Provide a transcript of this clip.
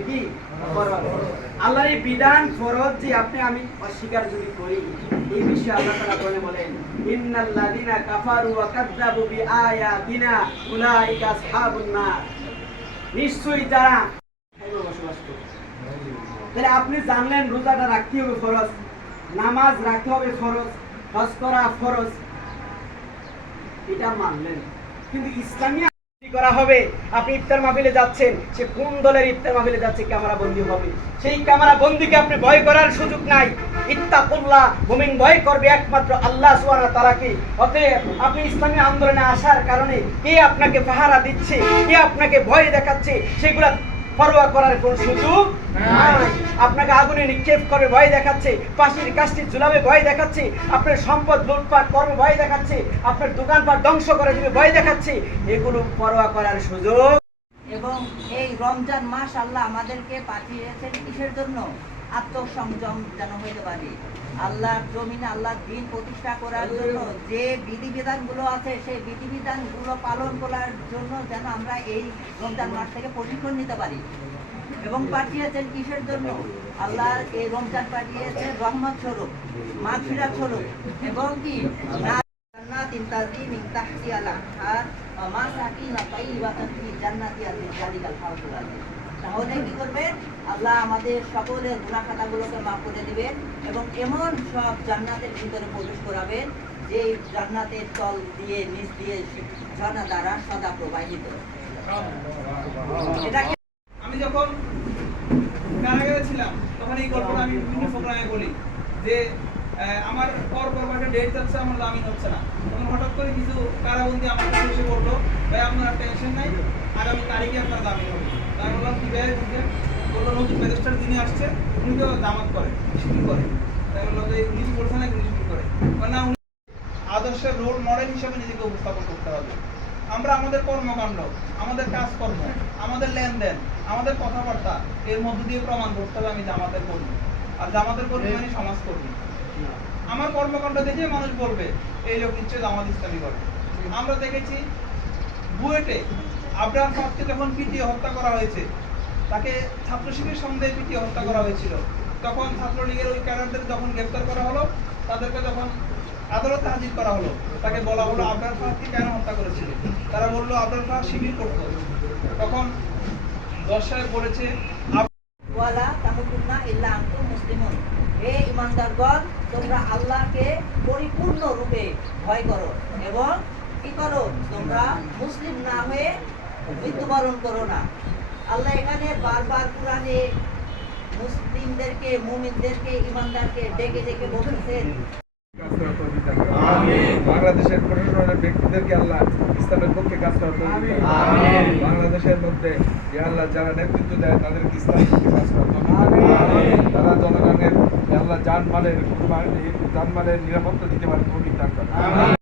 এটি ফরজ। আল্লাহর এই বিধান ফরজ যে আপনি আমি অস্বীকার যদি করি, এই বিষয়ে আল্লাহ তাআলা বলেন ইন্নাল্লাযিনা কাফারু ওয়া কাযযাবু বিআয়াতিনা উলাইকা আসহাবুন নার। নিশ্চয়ই যারা বসবাস করে। তাহলে আপনি জানলেন রোজাটা রাখতে হবে ফরজ, নামাজ রাখতে হবে ফরজ, হজ করা ফরজ, এটা মানলেন, কিন্তু ইসলামী করা হবে। আপনি ইফতার মাহফিলে যাচ্ছেন, সে কোন দলের ইফতার মাহফিলে যাচ্ছে ক্যামেরা বন্দী হবে, সেই ক্যামেরা বন্দীকে আপনি ভয় করার সুযোগ নাই। ইত্তাকুল্লাহ, মুমিন ভয় করবে একমাত্র আল্লাহ সুবহানাহু ওয়া তাআলাকে। অতএব আপনি ইসলামী আন্দোলনে আসার কারণে কে আপনাকে পাহারা দিচ্ছে, কে আপনাকে ভয় দেখাচ্ছে, সেগুলা পরোয়া করার কোন সুযোগ নাই। আপনাকে আগুনে নিক্ষেপ করে ভয় দেখাচ্ছে, ফাঁসির কাষ্ঠি ঝুলাবে ভয় দেখাচ্ছে, আপনার সম্পদ লুটপাট করবে ভয় দেখাচ্ছে, আপনার দোকানপাট ধ্বংস করে দিবে ভয় দেখাচ্ছে, এগুলো পরোয়া করার সুযোগ। এবং এই রমজান মাস আল্লাহ আমাদেরকে পাঠিয়েছেন কিসের জন্য? আত্মসংযম যেন হইতে পারে, আল্লাহর জমিনে আল্লাহর দ্বীন প্রতিষ্ঠা করার জন্য যে বিধিবিধানগুলো আছে সেই বিধিবিধানগুলো পালন করার জন্য যেন আমরা এই রমজান মাস থেকে প্রশিক্ষণ নিতে পারি। এবং পাঠিয়েছেন কিসের জন্য? আল্লাহর এই রমজান পাঠিয়েছেন রহমত স্বরূপ, মাগফিরাত স্বরূপ, এবং কি জান্নাতিন তাজরি মিন তাহতিহাল আনহার ওয়া মাসাকিন তাইয়্যিবাতান ফি জান্নাতি যালিকাল ফাওজুল আযীম। তাহলে কি করবেন? আল্লাহ আমাদের সকলের গুনাহ খাতাগুলোকে মাফ করে দিবেন এবং এমন সব জান্নাতের ভিতরে প্রবেশ করাবেন যে জান্নাতের তল দিয়ে নিচ দিয়ে ঝর্ণা দ্বারা সদা প্রবাহিত। এটাকে আমি যখন কারাগারে ছিলাম তখন এই গল্পটা আমি বিভিন্ন প্রোগ্রামে বলি যে আমার পর একটা ডেট যাচ্ছে, আমার জামিন হচ্ছে না। তখন হঠাৎ করে কিছু কারাবন্দী আমার কাছে এসে বললো, ভাই আপনার টেনশন নাই, আগামী তারিখে আপনার জামিন হবে। তাই বললাম কি ভাই বুঝলেন? বললো নতুন ম্যাজিস্ট্রেট যিনি আসছে উনি তো জামাত করে, শুটিং করে। তাই বললো যে উনি বলছে না উনি শুটিং করে, না উনি আদর্শের রোল মডেল হিসেবে নিজেকে উপস্থাপন করতে হবে। আমরা আমাদের কর্মকাণ্ড, আমাদের কাজকর্ম, আমাদের লেনদেন, আমাদের কথাবার্তা এর মধ্য দিয়ে প্রমাণ করতে হবে আমি জামাতের কর্মী। আর জামাতের কর্মী মানে সমাজকর্মী। আমার কর্মকাণ্ড দেখে মানুষ বলবে এই লোক নিশ্চয়ই জামাত ইসলামী করে। আমরা দেখেছি বুয়েটে আবরার ফাতকে যখন পিটিয়ে হত্যা করা হয়েছে, তাকে ছাত্র শিবির সন্দেহে পিটিয়ে হত্যা করা হয়েছিল। তখন ছাত্রলীগের ওই ক্যাডারদের যখন গ্রেপ্তার করা হলো, তাদেরকে যখন আদালতে হাজির করা হলো, তাকে বলা হলো আবরার ফাতকে কেন হত্যা করেছিল। তারা বললো আবরার ফাত শিবির করত। তখন জজ সাহেব বলেছে ওয়ালা তামুতুন্না ইল্লা আনতুম মুসলিমুন, হে ঈমানদারগণ তোমরা আল্লাহকে পরিপূর্ণ রূপে ভয় করো এবং কি করো? তোমরা মুসলিম না হয়ে মৃত্যুবরণ করো না। আল্লাহ এখানে বারবার কুরআনে মুসলিমদেরকে, মুমিনদেরকে, ঈমানদারকে ডেকে ডেকে বলতেছেন বাংলাদেশের প্রশাসনের ব্যক্তিদেরকে আল্লাহ ইসলামের পক্ষে কাজ করতে হবে। বাংলাদেশের মধ্যে আল্লাহ যারা নেতৃত্ব দেয় তাদেরকে ইসলামের পক্ষে কাজ করতে হবে। তারা জনগণের আল্লাহ জানমালের নিরাপত্তা দিতে পারে তৌফিক দান করেন।